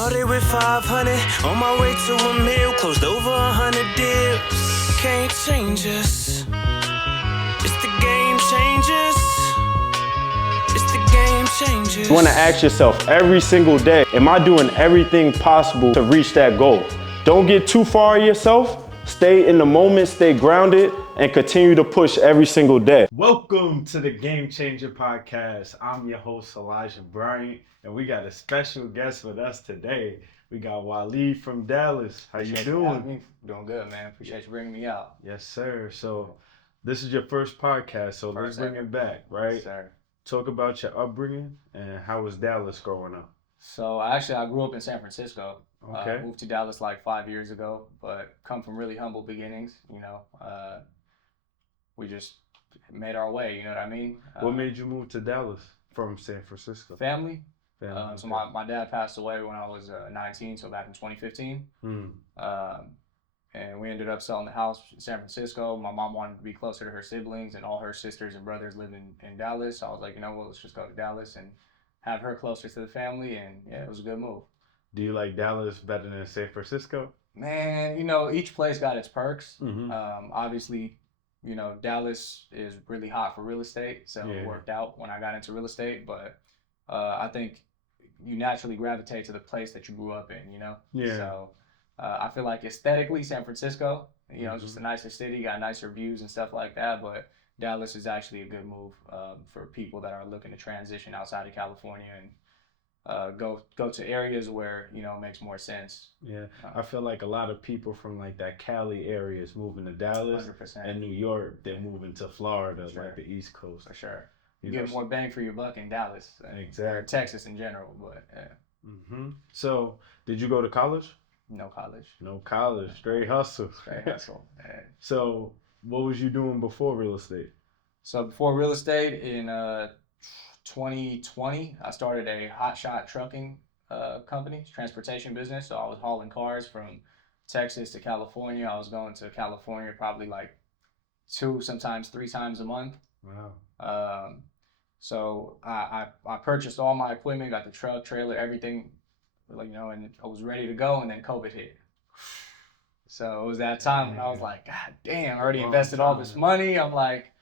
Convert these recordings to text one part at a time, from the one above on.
Started with 500, on my way to a meal, closed over 100 deals. Can't change us. It's the game changers. It's the game changers. You want to ask yourself every single day, am I doing everything possible to reach that goal? Don't get too far of yourself. Stay in the moment, stay grounded, and continue to push every single day. Welcome to the Game Changer Podcast. I'm your host, Elijah Bryant, and we got a special guest with us today. We got Waleed from Dallas. How you doing? Doing good, man. Appreciate you bringing me out. Yes, sir. So this is your first podcast, so let's bring it back, right? Yes, sir. Talk about your upbringing and how was Dallas growing up? So I grew up in San Francisco. Okay. Moved to Dallas like 5 years ago, but come from really humble beginnings. We just made our way. You know what I mean? What made you move to Dallas from San Francisco? Family. Family. So my dad passed away when I was 19, so back in 2015. And we ended up selling the house in San Francisco. My mom wanted to be closer to her siblings, and all her sisters and brothers lived in Dallas. So I was like, let's just go to Dallas and have her closer to the family. And yeah, it was a good move. Do you like Dallas better than San Francisco? Man, each place got its perks. Mm-hmm. Obviously, Dallas is really hot for real estate, so Yeah. It worked out when I got into real estate. But I think you naturally gravitate to the place that you grew up in, Yeah. So I feel like aesthetically, San Francisco, Mm-hmm. just a nicer city, got nicer views and stuff like that. But Dallas is actually a good move for people that are looking to transition outside of California and go to areas where it makes more sense. Yeah, I feel like a lot of people from like that Cali area is moving to Dallas, 100%. and New York, they're moving to Florida, Sure. like the East Coast. For sure. You You know, get more bang for your buck in Dallas. Exactly. Or Texas in general, but Mm-hmm. So, did you go to college? no college. No college, straight hustle. Straight hustle. Yeah. So, what was you doing before real estate? So before real estate in 2020, I started a hotshot trucking company, transportation business. So I was hauling cars from Texas to California. I was going to California probably like 2, sometimes 3 times a month. Wow. So I purchased all my equipment, got the truck, trailer, everything, and I was ready to go, and then COVID hit. So it was that time when I was like, God damn, I already invested all this money. I'm like,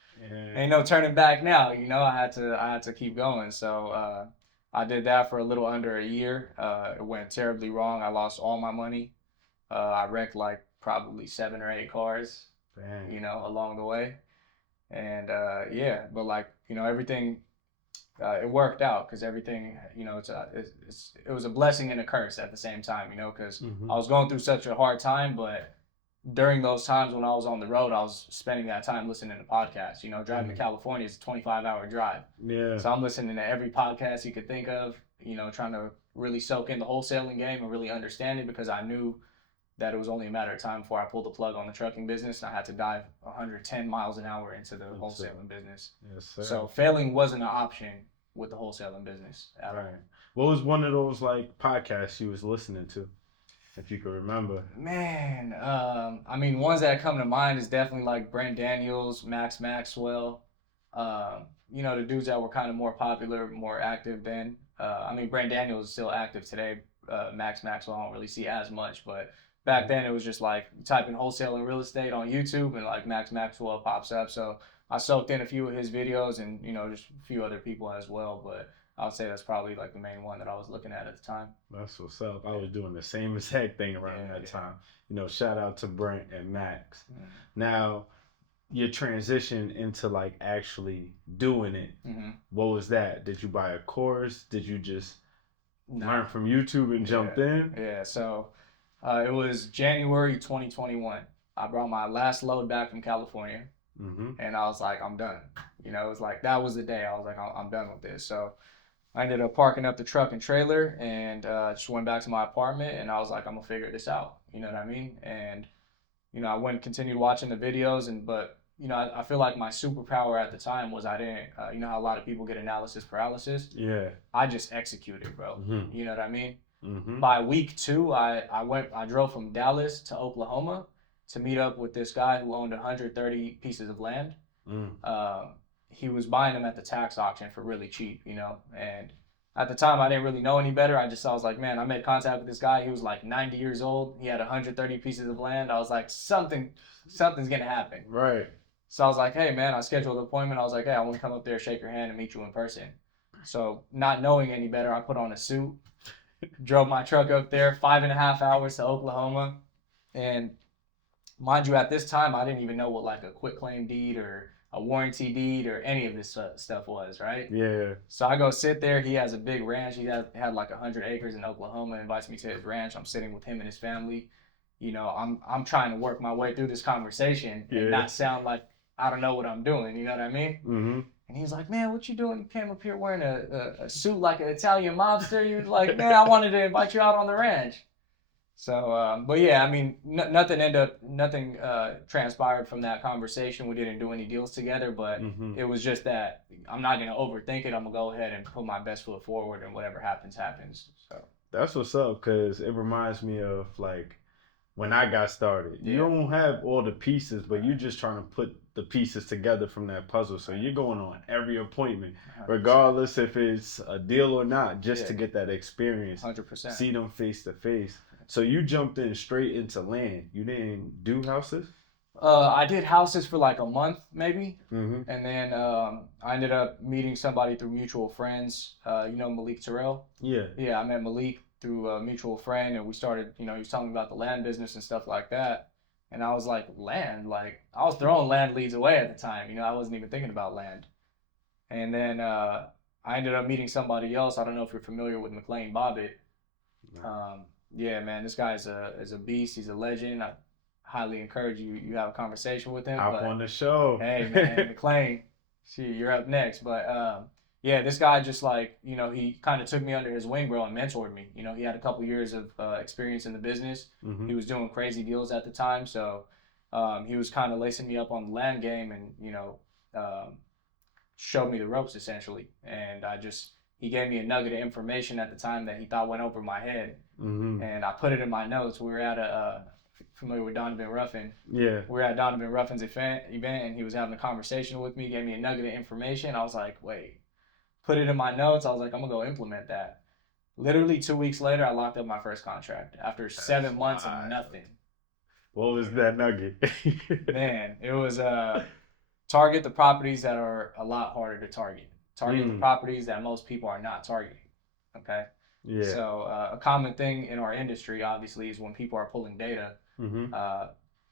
ain't no turning back now. I had to keep going. So I did that for a little under a year. It went terribly wrong. I lost all my money. I wrecked like probably 7 or 8 cars, Dang. along the way. And but everything, it worked out because everything, it was a blessing and a curse at the same time, because Mm-hmm. I was going through such a hard time, but during those times when I was on the road, I was spending that time listening to podcasts. Driving to California is a 25-hour drive. Yeah. So I'm listening to every podcast you could think of, trying to really soak in the wholesaling game and really understand it, because I knew that it was only a matter of time before I pulled the plug on the trucking business, and I had to dive 110 miles an hour into the wholesaling business. Yes, sir. So failing wasn't an option with the wholesaling business at all. Right. What was one of those like podcasts you was listening to, if you could remember? Man, ones that come to mind is definitely like Brent Daniels, Max Maxwell. The dudes that were kind of more popular, more active then. Brent Daniels is still active today. Max Maxwell I don't really see as much, but back then it was just like type in wholesale and real estate on YouTube and like Max Maxwell pops up. So I soaked in a few of his videos and just a few other people as well, but I would say that's probably like the main one that I was looking at the time. That's what's up. I was doing the same exact thing around that time. Shout out to Brent and Max. Mm-hmm. Now, your transition into like actually doing it, Mm-hmm. what was that? Did you buy a course? Did you just learn from YouTube and jumped in? Yeah, so it was January 2021. I brought my last load back from California. Mm-hmm. And I was like, I'm done. It was like, that was the day. I was like, I'm done with this. So I ended up parking up the truck and trailer and just went back to my apartment, and I was like, I'm gonna figure this out. You know what I mean? And, I went and continued watching the videos, but I feel like my superpower at the time was I didn't, how a lot of people get analysis paralysis. Yeah. I just executed, bro. Mm-hmm. You know what I mean? Mm-hmm. By week 2, I drove from Dallas to Oklahoma to meet up with this guy who owned 130 pieces of land. Mm. He was buying them at the tax auction for really cheap, and At the time, I didn't really know any better. I was like, man, I made contact with this guy. He was like 90 years old. He had 130 pieces of land. I was like, something's gonna happen. Right. So I was like, hey man, I scheduled an appointment. I was like, hey, I want to come up there, shake your hand, and meet you in person. So not knowing any better, I put on a suit, drove my truck up there, 5.5 hours to Oklahoma, and mind you, at this time, I didn't even know what like a quitclaim deed or a warranty deed or any of this stuff was, right? Yeah. So I go sit there. He has a big ranch. He had like 100 acres in Oklahoma. Invites me to his ranch. I'm sitting with him and his family. You know, I'm trying to work my way through this conversation and not sound like I don't know what I'm doing. You know what I mean? Mm-hmm. And he's like, man, what you doing? You came up here wearing a suit like an Italian mobster. You're like, man, I wanted to invite you out on the ranch. So, but yeah, I mean, nothing transpired from that conversation. We didn't do any deals together, but it was just that I'm not going to overthink it. I'm going to go ahead and put my best foot forward, and whatever happens, happens. So that's what's up, because it reminds me of like when I got started. You don't have all the pieces, but you're just trying to put the pieces together from that puzzle. So you're going on every appointment, regardless if it's a deal or not, just to get that experience. 100%. See them face to face. So you jumped in straight into land. You didn't do houses? I did houses for like a month, maybe. Mm-hmm. And then I ended up meeting somebody through mutual friends. You know Malik Terrell? Yeah. Yeah, I met Malik through a mutual friend, and we started, you know, he was telling me about the land business and stuff like that. And I was like, land? Like, I was throwing land leads away at the time. You know, I wasn't even thinking about land. And then I ended up meeting somebody else. I don't know if you're familiar with McLean Bobbitt. Yeah, man, this guy is a beast. He's a legend. I highly encourage you have a conversation with him. Hop on the show. Hey, man, McLean, you're up next. But yeah, this guy just like, you know, he kind of took me under his wing, bro, and mentored me. You know, he had a couple years of experience in the business. Mm-hmm. He was doing crazy deals at the time, so he was kind of lacing me up on the land game, and you know, showed me the ropes essentially. And he gave me a nugget of information at the time that he thought went over my head. Mm-hmm. And I put it in my notes. We were at familiar with Donovan Ruffin. Yeah. We were at Donovan Ruffin's event, and he was having a conversation with me, gave me a nugget of information. I was like, wait, put it in my notes. I was like, I'm going to go implement that. Literally 2 weeks later, I locked up my first contract after 7 months of nothing. What was that nugget? Man, it was target the properties that are a lot harder to target. Target the properties that most people are not targeting. Okay? Yeah. So a common thing in our industry, obviously, is when people are pulling data. Mm-hmm.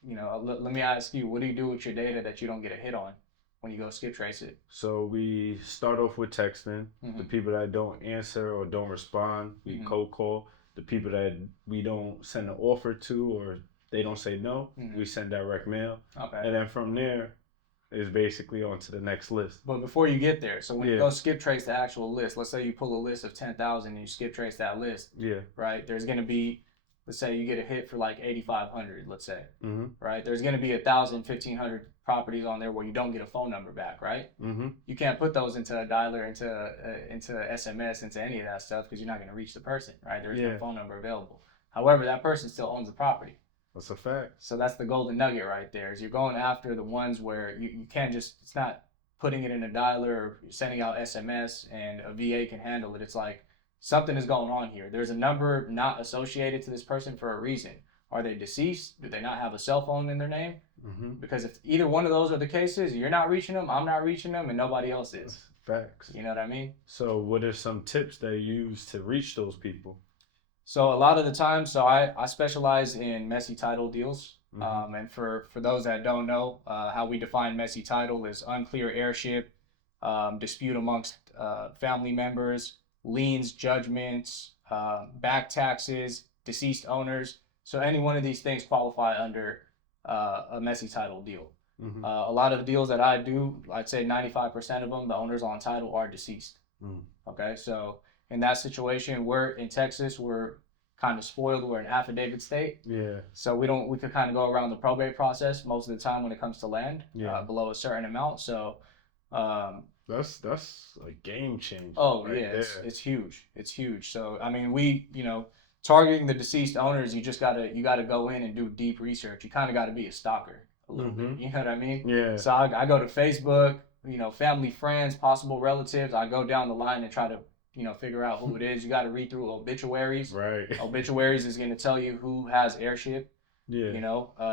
You know, let me ask you, what do you do with your data that you don't get a hit on when you go skip trace it? So we start off with texting. Mm-hmm. The people that don't answer or don't respond, we cold call. The people that we don't send an offer to or they don't say no, we send direct mail. Okay. And then from there, is basically on to the next list. But before you get there, so when you go skip trace the actual list, let's say you pull a list of 10,000 and you skip trace that list, right? There's going to be, let's say you get a hit for like 8,500, let's say, right? There's going to be 1,000, 1,500 properties on there where you don't get a phone number back, right? You can't put those into a dialer, into SMS, into any of that stuff because you're not going to reach the person, right? There's no phone number available. However, that person still owns the property. That's a fact. So that's the golden nugget right there, is you're going after the ones where you can't just, it's not putting it in a dialer or sending out SMS and a VA can handle it. It's like something is going on here. There's a number not associated to this person for a reason. Are they deceased? Do they not have a cell phone in their name? Because if either one of those are the cases, you're not reaching them, I'm not reaching them, and nobody else is. Facts. You know what I mean? So what are some tips that you use to reach those people? So a lot of the time, I specialize in messy title deals. And for those that don't know, how we define messy title is unclear heirship, dispute amongst family members, liens, judgments, back taxes, deceased owners. So any one of these things qualify under a messy title deal. A lot of the deals that I do, I'd say 95% of them, the owners on title are deceased. Okay, so in that situation, we're in Texas, we're kind of spoiled. We're an affidavit state. Yeah. So we could kind of go around the probate process most of the time when it comes to land below a certain amount. So that's a game changer. Oh right, yeah, it's huge. It's huge. So I mean, targeting the deceased owners, you gotta go in and do deep research. You kind of got to be a stalker a little bit. You know what I mean? Yeah. So I go to Facebook, family, friends, possible relatives. I go down the line and try to figure out who it is. You got to read through obituaries. Right. Obituaries is going to tell you who has heirship. Yeah.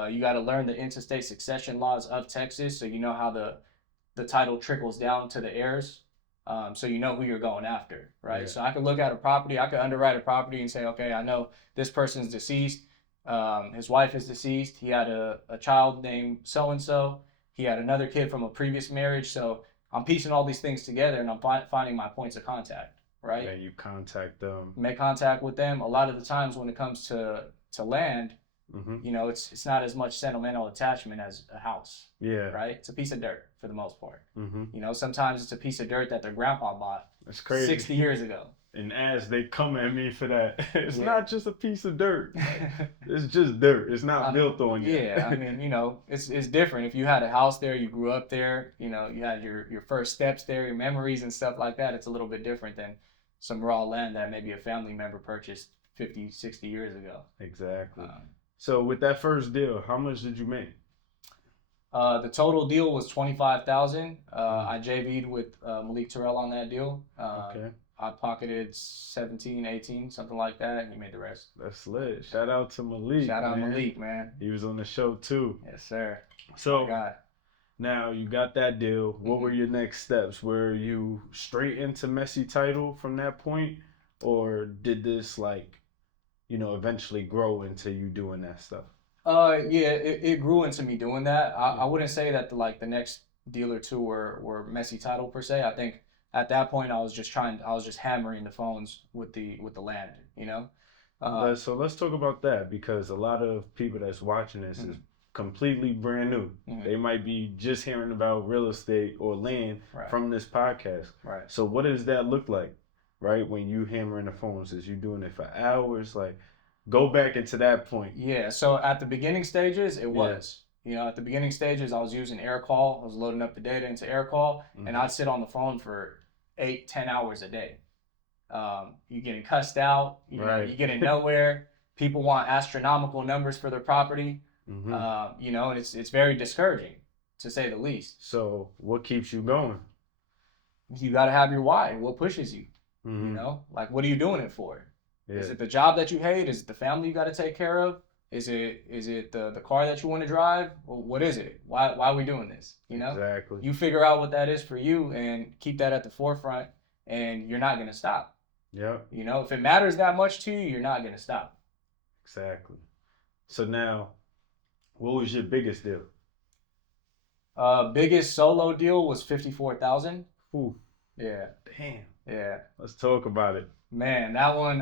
You got to learn the interstate succession laws of Texas, so you know how the title trickles down to the heirs. So you know who you're going after, right? Yeah. So I could look at a property, I could underwrite a property and say, okay, I know this person's deceased. His wife is deceased. He had a child named so-and-so. He had another kid from a previous marriage. So I'm piecing all these things together and I'm finding my points of contact, right? And you contact them. Make contact with them. A lot of the times when it comes to land, Mm-hmm. it's not as much sentimental attachment as a house. Yeah. Right? It's a piece of dirt for the most part. Mm-hmm. Sometimes it's a piece of dirt that their grandpa bought That's crazy. 60 years ago. And as they come at me for that, it's Yeah. not just a piece of dirt. It's just dirt. It's not built on you. Yeah, I mean, it's different. If you had a house there, you grew up there, you had your first steps there, your memories and stuff like that, it's a little bit different than some raw land that maybe a family member purchased 50, 60 years ago. Exactly. So with that first deal, how much did you make? The total deal was $25,000. I JV'd with Malik Terrell on that deal. Okay. I pocketed 17, 18, something like that, and he made the rest. That's lit. Shout out to Malik. Shout out man. Malik, man. He was on the show too. Yes, sir. So God. now you got that deal. What were your next steps? Were you straight into messy title from that point? Or did this eventually grow into you doing that stuff? Yeah, it grew into me doing that. I wouldn't say that the next deal or two were messy title per se. I think at that point I was just hammering the phones with the land, So let's talk about that, because a lot of people that's watching this is completely brand new. They might be just hearing about real estate or land from this podcast. Right. So what does that look like, right? When you hammering the phones, is you doing it for hours? Like, go back into that point. Yeah. So at the beginning stages, it was. At the beginning stages, I was using AirCall. I was loading up the data into AirCall, and I'd sit on the phone for 8-10 hours a day. You're getting cussed out. You're getting nowhere. People want astronomical numbers for their property. And it's very discouraging, to say the least. So what keeps you going? You got to have your why. What pushes you? What are you doing it for? Yeah. Is it the job that you hate? Is it the family you got to take care of? Is it the car that you want to drive? Well, what is it? Why are we doing this? Exactly. You figure out what that is for you and keep that at the forefront, and you're not gonna stop. Yeah. If it matters that much to you, you're not gonna stop. Exactly. So now, what was your biggest deal? Biggest solo deal was $54,000. Ooh. Yeah. Damn. Yeah. Let's talk about it. Man, that one.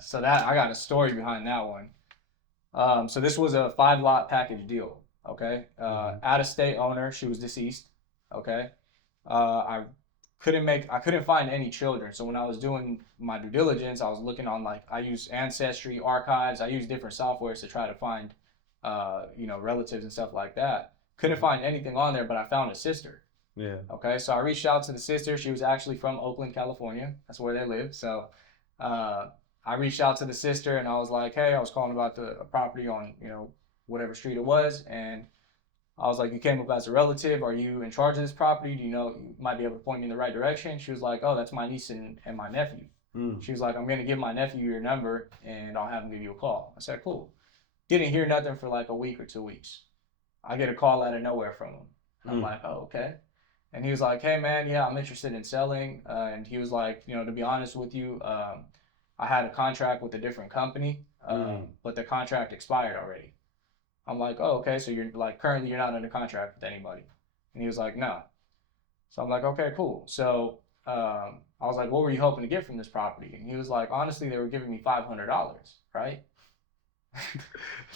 So that I got a story behind that one. So this was a 5-lot package deal. Okay. Out-of-state owner. She was deceased. Okay. I couldn't find any children. So when I was doing my due diligence, I was looking on I use Ancestry, Archives. I use different softwares to try to find, relatives and stuff like that. Couldn't find anything on there, but I found a sister. Yeah. Okay. So I reached out to the sister. She was actually from Oakland, California. That's where they live. So, I reached out to the sister and I was like, hey, I was calling about a property on, whatever street it was. And I was like, you came up as a relative. Are you in charge of this property? Do you might be able to point me in the right direction? She was like, oh, that's my niece and my nephew. She was like, I'm going to give my nephew your number and I'll have him give you a call. I said, cool. Didn't hear nothing for a week or 2 weeks. I get a call out of nowhere from him. I'm like, oh, okay. And he was like, hey, man, yeah, I'm interested in selling. And he was like, to be honest with you, I had a contract with a different company, but the contract expired already. I'm like, oh, okay, so you're currently you're not under contract with anybody. And he was like, no. So I'm like, okay, cool. So I was like, what were you hoping to get from this property? And he was like, honestly, they were giving me $500, right?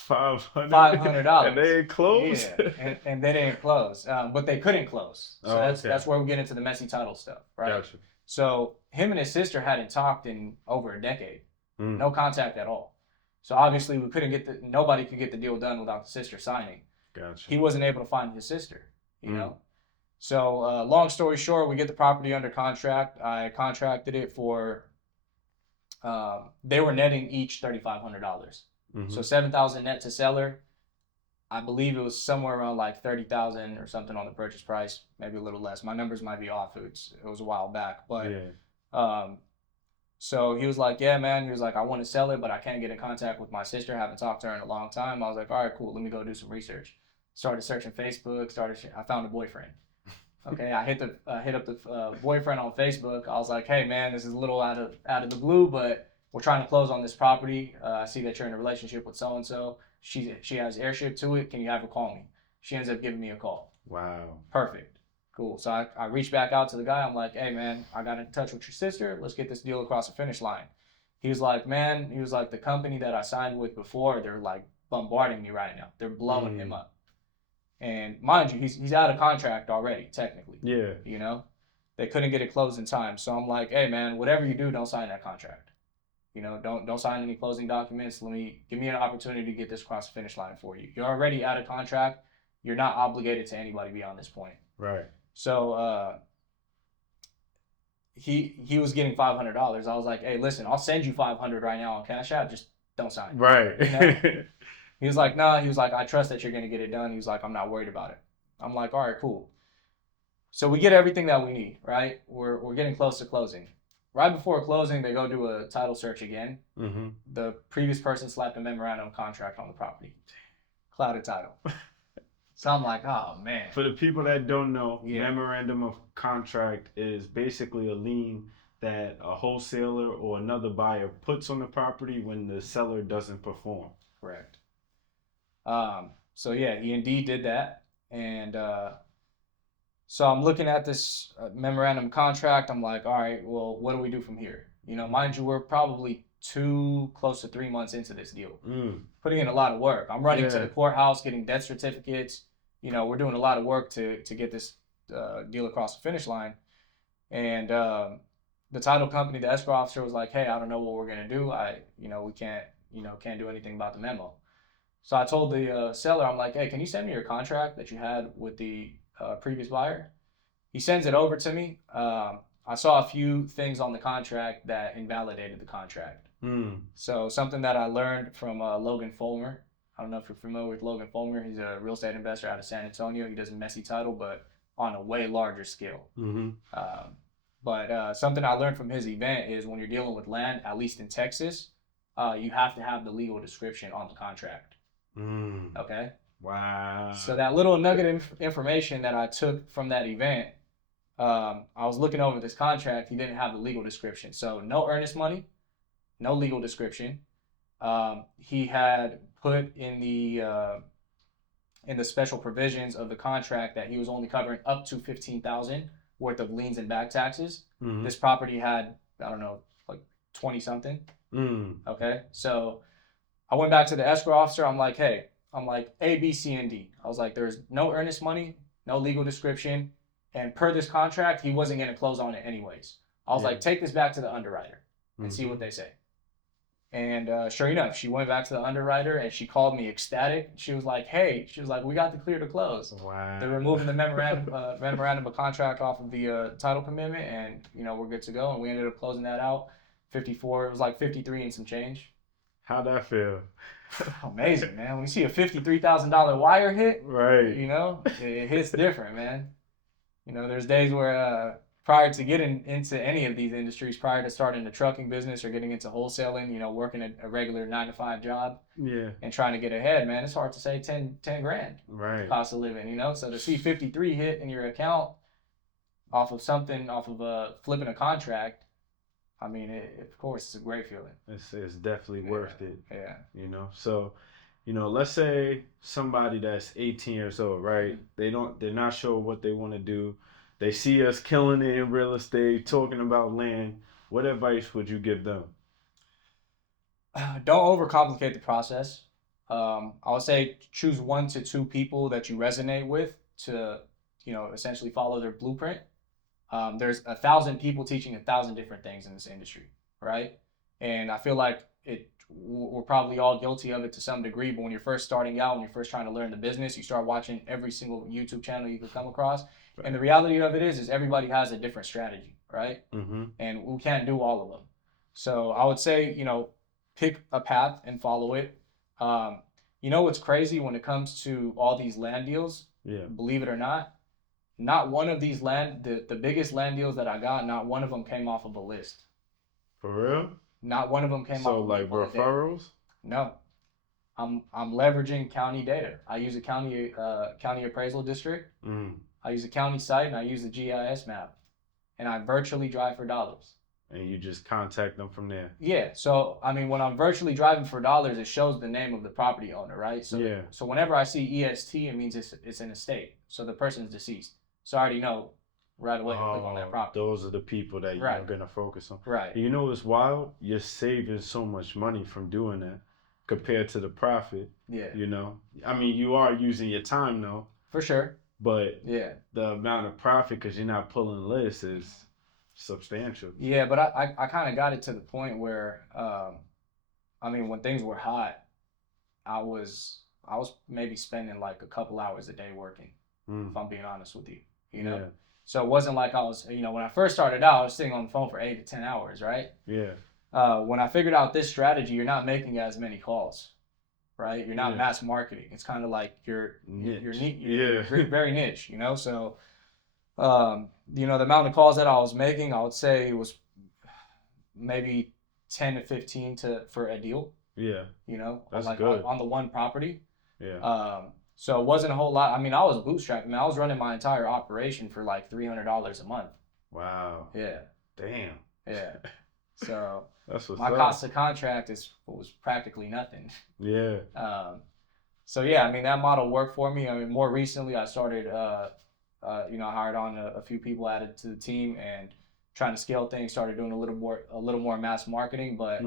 $500. And they didn't close? Yeah, and they didn't close. But they couldn't close. So that's where we get into the messy title stuff, right? Gotcha. So him and his sister hadn't talked in over a decade. No contact at all. So obviously we couldn't nobody could get the deal done without the sister signing. Gotcha. He wasn't able to find his sister, you know? So long story short, we get the property under contract. I contracted it for, they were netting each $3,500. So $7,000 net to seller. I believe it was somewhere around $30,000 or something on the purchase price, maybe a little less. My numbers might be off. It was a while back, but So he was like, yeah, man. He was like, I want to sell it, but I can't get in contact with my sister. I haven't talked to her in a long time. I was like, all right, cool. Let me go do some research. Started searching Facebook. I found a boyfriend. Okay, I hit up the boyfriend on Facebook. I was like, hey, man, this is a little out of the blue, but we're trying to close on this property. I see that you're in a relationship with so and so. She has airship to it. Can you have her call me? She ends up giving me a call. Wow. Perfect. Cool. So I reached back out to the guy. I'm like, hey, man, I got in touch with your sister. Let's get this deal across the finish line. He was like, man, the company that I signed with before, they're like bombarding me right now. They're blowing him up. And mind you, he's out of contract already, technically. Yeah. You know, they couldn't get it closed in time. So I'm like, hey, man, whatever you do, don't sign that contract. You know, don't sign any closing documents. Give me an opportunity to get this across the finish line for you. You're already out of contract. You're not obligated to anybody beyond this point. Right. So he was getting $500. I was like, hey, listen, I'll send you $500 right now on Cash App. Just don't sign. Right. You know? He was like, nah. He was like, I trust that you're gonna get it done. He was like, I'm not worried about it. I'm like, all right, cool. So we get everything that we need, right? We're getting close to closing. Right before closing, they go do a title search again. Mm-hmm. The previous person slapped a memorandum of contract on the property. Clouded title. So I'm like, oh, man. For the people that don't know, memorandum of contract is basically a lien that a wholesaler or another buyer puts on the property when the seller doesn't perform. Correct. So yeah, he indeed did that. And so I'm looking at this memorandum contract. I'm like, all right, well, what do we do from here? You know, mind you, we're probably close to 3 months into this deal. Putting in a lot of work. I'm running to the courthouse, getting death certificates. You know, we're doing a lot of work to get this deal across the finish line. And the title company, the escrow officer was like, hey, I don't know what we're going to do. We can't do anything about the memo. So I told the seller, I'm like, hey, can you send me your contract that you had with the previous buyer? He sends it over to me. I saw a few things on the contract that invalidated the contract. So something that I learned from Logan Fulmer. I don't know if you're familiar with Logan Fulmer. He's a real estate investor out of San Antonio. He does a messy title, but on a way larger scale. But something I learned from his event is when you're dealing with land, at least in Texas, you have to have the legal description on the contract. Okay? Wow. So that little nugget of information that I took from that event, I was looking over this contract. He didn't have the legal description. So no earnest money, no legal description. He had put in the special provisions of the contract that he was only covering up to $15,000 worth of liens and back taxes. This property had, I don't know, like 20 something. Okay. So I went back to the escrow officer. I'm like, hey, A, B, C, and D. I was like, there's no earnest money, no legal description. And per this contract, he wasn't going to close on it anyways. I was like, take this back to the underwriter and see what they say. And sure enough, she went back to the underwriter and she called me ecstatic. She was like, hey, we got the clear to close. Wow. They're removing the memorandum of contract off of the title commitment, and, we're good to go. And we ended up closing that out. 54, it was like 53 and some change. How'd that feel? Amazing, man. When you see a $53,000 wire hit, right? It hits different, man. There's days where prior to getting into any of these industries, prior to starting the trucking business or getting into wholesaling, working a regular 9-to-5 job, and trying to get ahead, man, it's hard to say 10 grand, right? Cost of living, So to see 53 hit in your account off of flipping a contract, I mean, of course, it's a great feeling. It's definitely worth it. Yeah. So, let's say somebody that's 18 years old, right? They're not sure what they want to do. They see us killing it in real estate, talking about land. What advice would you give them? Don't overcomplicate the process. I would say choose 1 to 2 people that you resonate with to, essentially follow their blueprint. There's 1,000 people teaching 1,000 different things in this industry, right? And I feel like we're probably all guilty of it to some degree, but when you're first starting out, when you're first trying to learn the business, you start watching every single YouTube channel you could come across. Right. And the reality of it is everybody has a different strategy, right? And we can't do all of them. So I would say, pick a path and follow it. What's crazy when it comes to all these land deals, believe it or not one of these the biggest land deals that I got, not one of them came off of a list. For real? Not one of them came So off of like me on a day. referrals? No. I'm leveraging county data. I use a county appraisal district. Mm. I use a county site and I use the GIS map, and I virtually drive for dollars. And you just contact them from there. Yeah. So I mean, when I'm virtually driving for dollars, it shows the name of the property owner, right? So Yeah. So whenever I see EST, it means it's an estate. So the person's deceased. So I already know right away to click on that property. Those are the people that you're Right. gonna focus on. Right. And you know what's wild? You're saving so much money from doing that compared to the profit. Yeah. You know, I mean, you are using your time though, For sure. but Yeah. the amount of profit because you're not pulling lists is substantial. Yeah, but I kind of got it to the point where, I mean, when things were hot, I was maybe spending like a couple hours a day working, if I'm being honest with you, you know? Yeah. So it wasn't like I was, when I first started out, I was sitting on the phone for 8 to 10 hours, right? Yeah. When I figured out this strategy, you're not making as many calls, right? You're not mass marketing. It's kind of like you're very niche, you know? So, the amount of calls that I was making, I would say it was maybe 10 to 15 for a deal. Yeah. That's like good. on the one property. Yeah. So it wasn't a whole lot. I mean, I was bootstrapping. I mean, I was running my entire operation for like $300 a month. Wow. Yeah. Damn. Yeah. So that's what's my up. cost of contract was practically nothing. Yeah. So yeah, I mean that model worked for me. I mean, more recently I started, I hired on a few people added to the team and trying to scale things. Started doing a little more mass marketing. But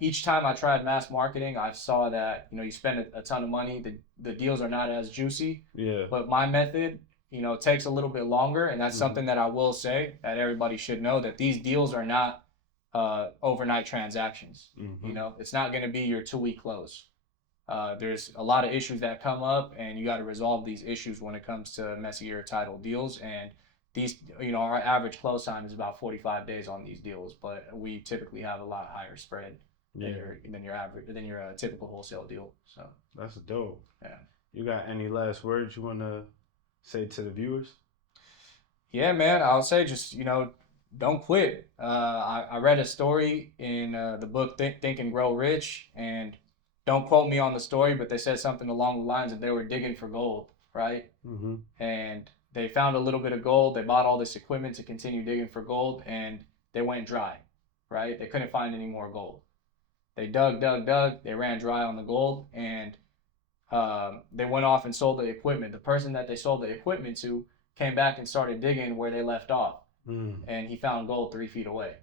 each time I tried mass marketing, I saw that you spend a ton of money. The deals are not as juicy. Yeah. But my method, takes a little bit longer, and that's something that I will say that everybody should know, that these deals are not overnight transactions. It's not going to be your 2-week close. There's a lot of issues that come up, and you got to resolve these issues when it comes to messier title deals. And these, our average close time is about 45 days on these deals, but we typically have a lot higher spread than your typical wholesale deal. So that's dope. Yeah. You got any last words you want to say to the viewers? Yeah, man. I'll say just don't quit. I read a story in the book Think and Grow Rich, and don't quote me on the story, but they said something along the lines that they were digging for gold, right? And they found a little bit of gold. They bought all this equipment to continue digging for gold, and they went dry, right? They couldn't find any more gold. They dug. They ran dry on the gold, and they went off and sold the equipment. The person that they sold the equipment to came back and started digging where they left off. And he found gold 3 feet away.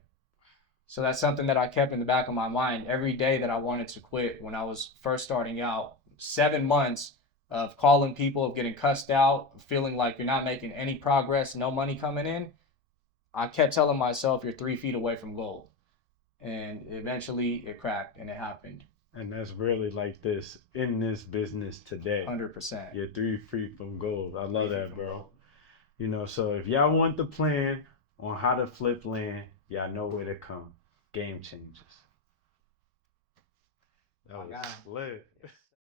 So that's something that I kept in the back of my mind every day that I wanted to quit. When I was first starting out, 7 months of calling people, of getting cussed out, feeling like you're not making any progress, no money coming in, I kept telling myself you're 3 feet away from gold. And eventually it cracked and it happened. And that's really like this in this business today. 100%. You're 3 feet from gold. I love that, bro. So if y'all want the plan on how to flip land, y'all know where to come. Game changers. That was lit.